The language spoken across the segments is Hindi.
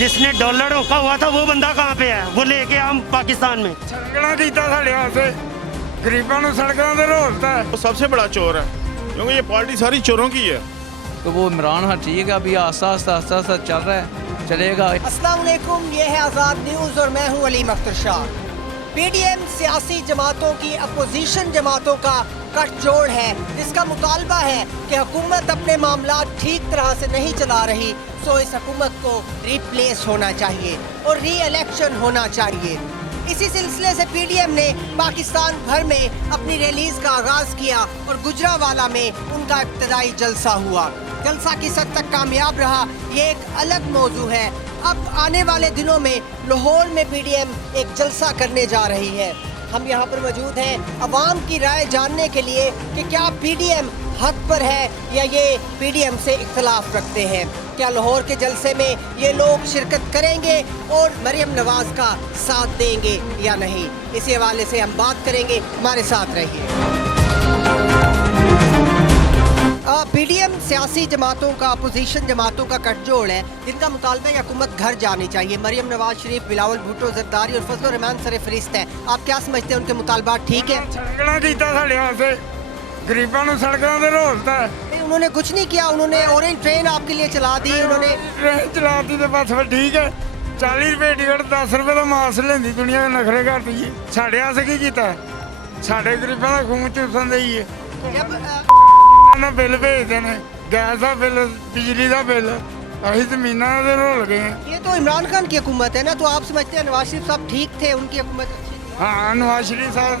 जिसने डॉलर रोका हुआ था वो बंदा कहाँ पे है? वो लेके हम पाकिस्तान में संगला कीता साढ़े वास्ते गरीबां नूं सड़कां ते रोलता है। वो सबसे बड़ा चोर है क्योंकि ये पार्टी सारी चोरों की है। तो वो इमरान खान ठीक है, अभी आस्ता आस्ता चल रहा है, चलेगा। अस्सलाम वालेकुम, ये है आज़ाद न्यूज़ और मैं हूँ अली अख्तर शाह। पीडीएम सियासी जमातों की अपोजिशन जमातों का गठजोड़ है, जिसका मुतालबा है कि हुकूमत अपने मामला ठीक तरह से नहीं चला रही, सो इस हुकूमत को रिप्लेस होना चाहिए और री इलेक्शन होना चाहिए। इसी सिलसिले से पीडीएम ने पाकिस्तान भर में अपनी रैलीज का आगाज किया और गुजरावाला में उनका इब्तदाई जलसा हुआ। जलसा किस हद तक कामयाब रहा ये एक अलग मौजू है। अब आने वाले दिनों में लाहौर में पीडीएम एक जलसा करने जा रही है। हम यहाँ पर मौजूद हैं अवाम की राय जानने के लिए कि क्या पीडीएम हक पर है या ये पीडीएम से इख्तलाफ रखते हैं। क्या लाहौर के जलसे में ये लोग शिरकत करेंगे और मरियम नवाज का साथ देंगे या नहीं, इसी हवाले से हम बात करेंगे। हमारे साथ रहिए। पीडीएम सियासी जमातों का अपोजिशन जमातों का गठजोड़ है, जिनका मुतालबा है हुकूमत घर जानी चाहिए। मरियम नवाज शरीफ, बिलावल भुट्टो, जरदारी और फजल रहमान सरफरिस्त है। आप क्या समझते हैं, उनके मुतालबा ठीक है? संगला कीता साढ़े वास्ते गरीबां नूं सड़कां ते रोलता है। नहीं, उन्होंने कुछ नहीं किया। उन्होंने ऑरेंज ट्रेन आपके लिए चला दी। उन्होंने ट्रेन चला दी तो बस फिर ठीक है। 40 रुपए टिकट 10 रुपए का मास लेंदी दुनिया के नखरे करती है। साढ़े वास्ते की कीता? साढ़े गरीबां दा खून चूसन देई है। जब ना बिल भेजते हैं, गैस का बिल, बिजली का बिल, अभी जमीन रोल गए हैं। ये तो इमरान खान की हुकूमत है ना, तो आप समझते हैं नवाज शरीफ साहब ठीक थे, उनकी हुकूमत अच्छी थी? हाँ, नवाज शरीफ साहब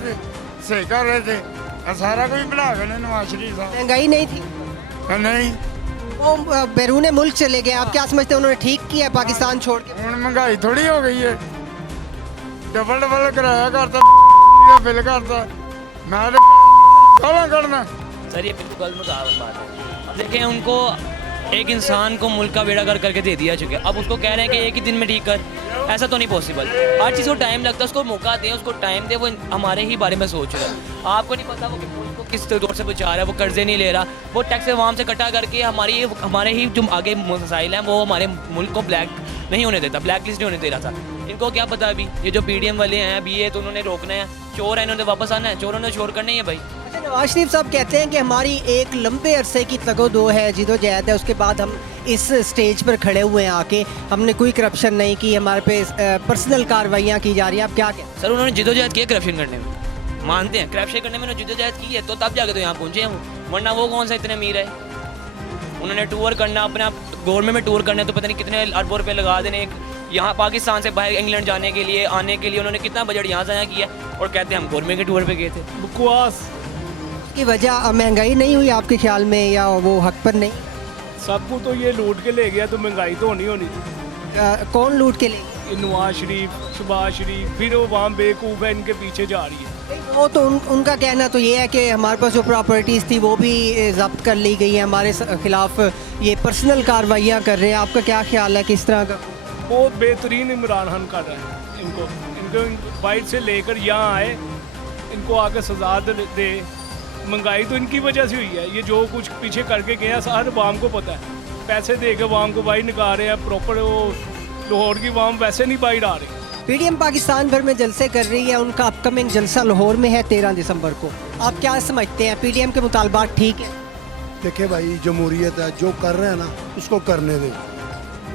सही कर रहे थे। सारा कुछ बना गए नवाज शरीफ साहब। महंगाई नहीं थी? नहीं, वो बैरून मुल्क चले गए। आप क्या समझते हैं, उन्होंने ठीक किया है पाकिस्तान छोड़ के? हूँ महंगाई थोड़ी हो गई है। डबल किराया करता, बिल करता। मैं तो करना सर, ये बिल्कुल गलत बात है। अब देखें, उनको एक इंसान को मुल्क का बेड़ा गर्क करके दे दिया चुके, अब उसको कह रहे हैं कि एक ही दिन में ठीक कर, ऐसा तो नहीं पॉसिबल। हर चीज़ को टाइम लगता है, उसको मौका दें, उसको टाइम दें। वो हमारे ही बारे में सोच रहा है। आपको नहीं पता वो मुल्क को किस दौर से बचा रहा है। वो कर्जे नहीं ले रहा, वो टैक्स अवाम से कटा करके हमारे ही जो आगे मसाइल हैं वो हमारे मुल्क को ब्लैक नहीं होने देता, ब्लैक लिस्ट नहीं होने दे रहा था। इनको क्या पता अभी ये जो पीडीएम वाले हैं, अभी ये तो उन्होंने रोकना है। चोर है, इन्होंने वापस आना है, चोरों ने चोर करना ही है भाई। अच्छा, नवाज शरीफ साहब कहते हैं कि हमारी एक लंबे अरसे की तगोदो है, जिदोजहद है, उसके बाद हम इस स्टेज पर खड़े हुए हैं आके, हमने कोई करप्शन नहीं की, हमारे पे पर्सनल कार्रवाइयाँ की जा रही हैं। आप क्या कहते? सर, उन्होंने जिदोजहद की है करप्शन करने में, मानते हैं करप्शन करने में उन्होंने जिदोजहद की है, तो तब जाके तो यहाँ पहुँचे हैं वो, वरना वो कौन सा इतने अमीर है। उन्होंने टूर करना, अपने आप गवर्नमेंट में टूर करना, तो पता नहीं कितने अरबों रुपये लगा देने यहाँ पाकिस्तान से बाहर इंग्लैंड जाने के लिए, आने के लिए उन्होंने कितना बजट यहाँ ज़ाया किया, और कहते हैं हम गवर्नमेंट के टूर पे गए थे। बकवास की वजह महंगाई नहीं हुई आपके ख्याल में, या वो हक पर नहीं? सबको तो ये लूट के ले गया, तो महंगाई तो होनी थी। कौन लूट के ले? नवाज शरीफ, शहबाज शरीफ, फिर वो वहाँ बेवकूफ़ है, इनके पीछे जा रही है। वो तो उनका कहना तो ये है कि हमारे पास जो प्रॉपर्टीज़ थी वो भी जब्त कर ली गई है, हमारे खिलाफ ये पर्सनल कार्रवाइयाँ कर रहे हैं। आपका क्या ख्याल है, किस तरह का? बहुत बेहतरीन इमरान खान कर रहा है। इनको बाइट से लेकर यहाँ आए, इनको आके सजा दे। महंगाई तो इनकी वजह से हुई है। ये जो कुछ पीछे करके गए हैं हर वाम को पता है। पैसे दे के वाम को बाई निकाल रहे हैं, प्रॉपर वो लाहौर की वाम वैसे नहीं बाई डाल रही। पीडीएम पाकिस्तान भर में जलसे कर रही है, उनका अपकमिंग जलसा लाहौर में है 13 दिसंबर को। आप क्या समझते हैं, पीडीएम के मुतालबात ठीक है? देखिए भाई, जमहूरियत है, जो कर रहे हैं ना उसको करने दें।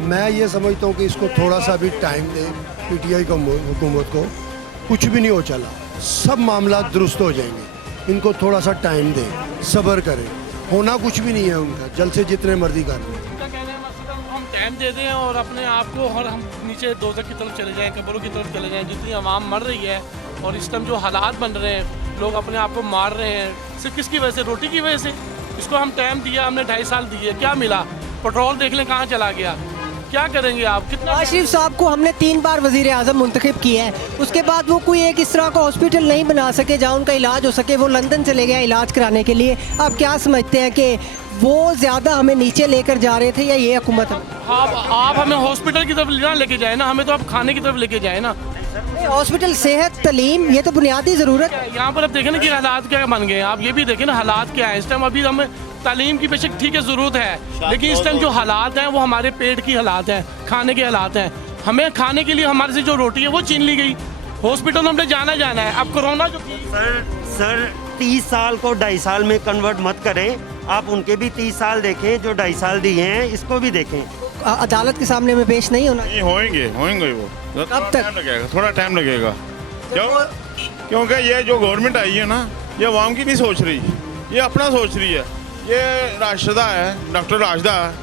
मैं ये समझता हूँ कि इसको थोड़ा सा भी टाइम दे पीटीआई को, हुकूमत को। कुछ भी नहीं हो चला, सब मामला दुरुस्त हो जाएंगे। इनको थोड़ा सा टाइम दे, सब्र करें। होना कुछ भी नहीं है उनका, जल से जितने मर्जी कर लें। उनका कहना है मतलब हम टाइम दे दें और अपने आप को, और हम नीचे दोज़ख की तरफ चले जाएं, कब्रों की तरफ चले जाएं। जितनी आवाम मर रही है और इस टाइम जो हालात बन रहे हैं, लोग अपने आप को मार रहे हैं, सिर्फ किसकी वजह से? रोटी की वजह से। इसको हम टाइम दिया, हमने 2.5 साल दिए, क्या मिला? पेट्रोल देख लें कहाँ चला गया। क्या करेंगे आप? कितना? नवाज शरीफ साहब को हमने 3 बार वजीर आजम मुंतखब किया है, उसके बाद वो कोई एक इस तरह का हॉस्पिटल नहीं बना सके जहाँ उनका इलाज हो सके। वो लंदन चले गए इलाज कराने के लिए। आप क्या समझते हैं कि वो ज़्यादा हमें नीचे लेकर जा रहे थे या ये हुकूमत? आप हमें हॉस्पिटल की तरफ ना लेके जाए ना, हमें तो आप खाने की तरफ लेके जाए ना। हॉस्पिटल, सेहत, तालीम, ये तो बुनियादी ज़रूरत है। यहाँ पर अब देखें ना कि हालात क्या बन गए हैं। आप ये भी देखें ना हालात क्या है इस टाइम। अभी हम तालीम की बेशक ठीक है ज़रूरत है, लेकिन इस टाइम जो हालात हैं वो हमारे पेट की हालात हैं, खाने के हालात हैं। हमें खाने के लिए हमारे से जो रोटी है वो छीन ली गई। हॉस्पिटल हमने जाना है। अब कोरोना जो थी सर 30 साल को 2.5 साल में कन्वर्ट मत करें। आप उनके भी 30 साल देखें, जो 2.5 साल दिए हैं इसको भी देखें। अदालत के सामने में पेश नहीं होना। नहीं होंगे वो कब तक लगेगा? थोड़ा टाइम लगेगा। क्यों? क्योंकि ये जो गवर्नमेंट आई है ना, ये अवाम की नहीं सोच रही, ये अपना सोच रही है। ये राशिदा है, डॉक्टर राशिदा है,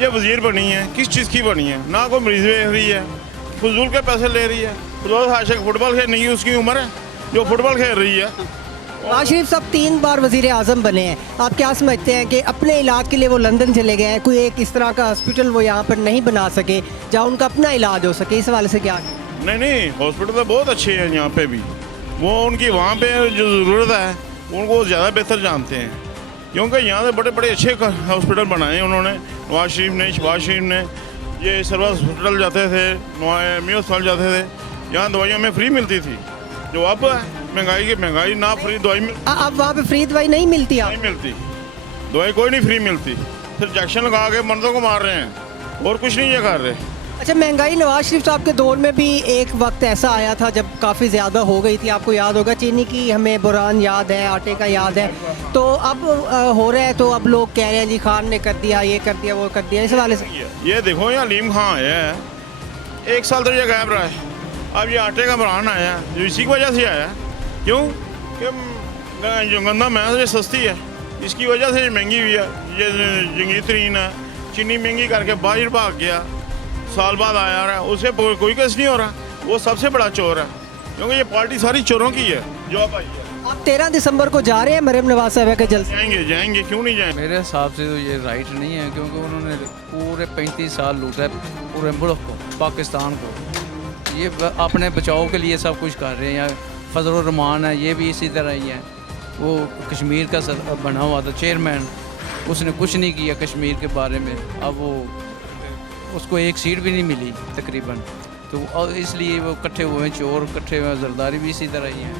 ये वजीर बनी है, किस चीज़ की बनी है? ना कोई मरीज देख रही है, फजूल के पैसे ले रही है। फुटबॉल खेलने की उसकी उम्र है जो फुटबॉल खेल रही है। नवाज शरीफ साहब 3 बार वजीर आज़म बने हैं, आप क्या समझते हैं कि अपने इलाज के लिए वो लंदन चले गए हैं, कोई एक इस तरह का हॉस्पिटल वो यहाँ पर नहीं बना सके जहाँ उनका अपना इलाज हो सके? इस हवाले से क्या? नहीं, हॉस्पिटल तो बहुत अच्छे हैं यहाँ पे भी। वो उनकी वहाँ पे जो ज़रूरत है उनको ज़्यादा बेहतर जानते हैं, क्योंकि यहाँ से बड़े बड़े अच्छे हॉस्पिटल बनाए हैं उन्होंने। नवाज शरीफ ने, शहबाज शरीफ ने। ये सर्वर हॉस्पिटल जाते थे, मियाँ हॉस्पिटल जाते थे, यहाँ दवाइयाँ हमें फ्री मिलती थी। जो अब महंगाई ना फ्री दवाई अब वहाँ पे फ्री दवाई नहीं मिलती? नहीं मिलती दवाई, कोई नहीं फ्री मिलती। फिर इंजेक्शन लगा के मर्दों को मार रहे हैं और कुछ नहीं ये कर रहे। अच्छा, महंगाई नवाज शरीफ साहब के दौर में भी एक वक्त ऐसा आया था जब काफ़ी ज़्यादा हो गई थी, आपको याद होगा। चीनी की हमें बुरान याद है, आटे का याद है। तो अब हो रहा है, तो अब लोग कह रहे हैं जी खान ने कर दिया, ये कर दिया, वो कर दिया। इस वाले से ये देखो, ये अलीम खां आया है, 1 साल तो ये गायब रहा है। अब ये आटे का बुरान आया जो इसी की वजह से आया। क्यों? कि जो गंदा मैदा ये सस्ती है, इसकी वजह से ये महंगी हुई है। ये जंगी तरीन है, चीनी महंगी करके बाहर भाग गया, साल बाद आया रहा है, उसे कोई केस नहीं हो रहा। वो सबसे बड़ा चोर है, क्योंकि ये पार्टी सारी चोरों की है जो अब आई है। आप 13 दिसंबर को जा रहे हैं मरीम नवाज साहब के जलसे? जाएंगे, क्यों नहीं जाएंगे? मेरे हिसाब से तो ये राइट नहीं है, क्योंकि उन्होंने पूरे 35 साल लूटा है पूरे मुल्क को, पाकिस्तान को। ये अपने बचाव के लिए सब कुछ कर रहे हैं। फजल रहमान है, ये भी इसी तरह ही है। वो कश्मीर का बना हुआ था चेयरमैन, उसने कुछ नहीं किया कश्मीर के बारे में। अब वो उसको एक सीट भी नहीं मिली तकरीबन, तो इसलिए वो इकट्ठे हुए हैं चोर, इकट्ठे हुए। जरदारी भी इसी तरह ही है।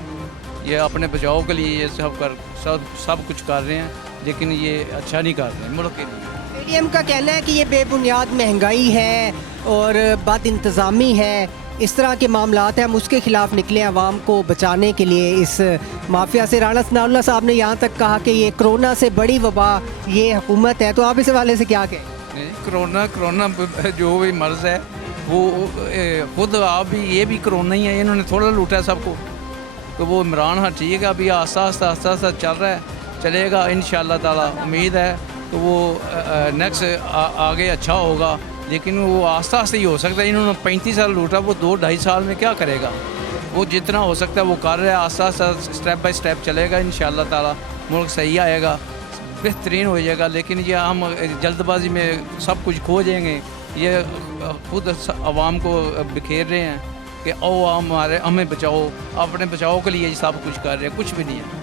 ये अपने बचाव के लिए ये सब कुछ कर रहे हैं, लेकिन ये अच्छा नहीं कर रहे हैं मुल्क के लिए। पीडीएम का कहना है कि ये बेबुनियाद महंगाई है और बद इंतज़ामी है, इस तरह के मामलात हैं, हम उसके खिलाफ निकले आवाम को बचाने के लिए इस माफिया से। राना सनाउल्लाह साहब ने यहाँ तक कहा कि ये कोरोना से बड़ी वबा ये हुकूमत है। तो आप इस हवाले से क्या कहें? कोरोना जो भी मर्ज़ है वो खुद आप भी, ये भी कोरोना ही है। इन्होंने थोड़ा लूटा है सबको। तो वो इमरान हाँ ठीक है, अभी आस्ता आस्ता चल रहा है, चलेगा इंशाअल्लाह ताला। उम्मीद है तो वो नेक्स्ट आगे अच्छा होगा, लेकिन वो आस्ता आस्ता ही हो सकता है। इन्होंने 35 साल लूटा, वो 2-2.5 साल में क्या करेगा? वो जितना हो सकता है वो कर रहा है, आस्ता आस्ता स्टेप बाय स्टेप चलेगा। इंशाअल्लाह ताला मुल्क सही आएगा, बेहतरीन हो जाएगा। लेकिन ये हम जल्दबाजी में सब कुछ खो जाएंगे। ये खुद आवाम को बिखेर रहे हैं कि ओ हमें बचाओ, अपने बचाओ के लिए सब कुछ कर रहे हैं, कुछ भी नहीं है।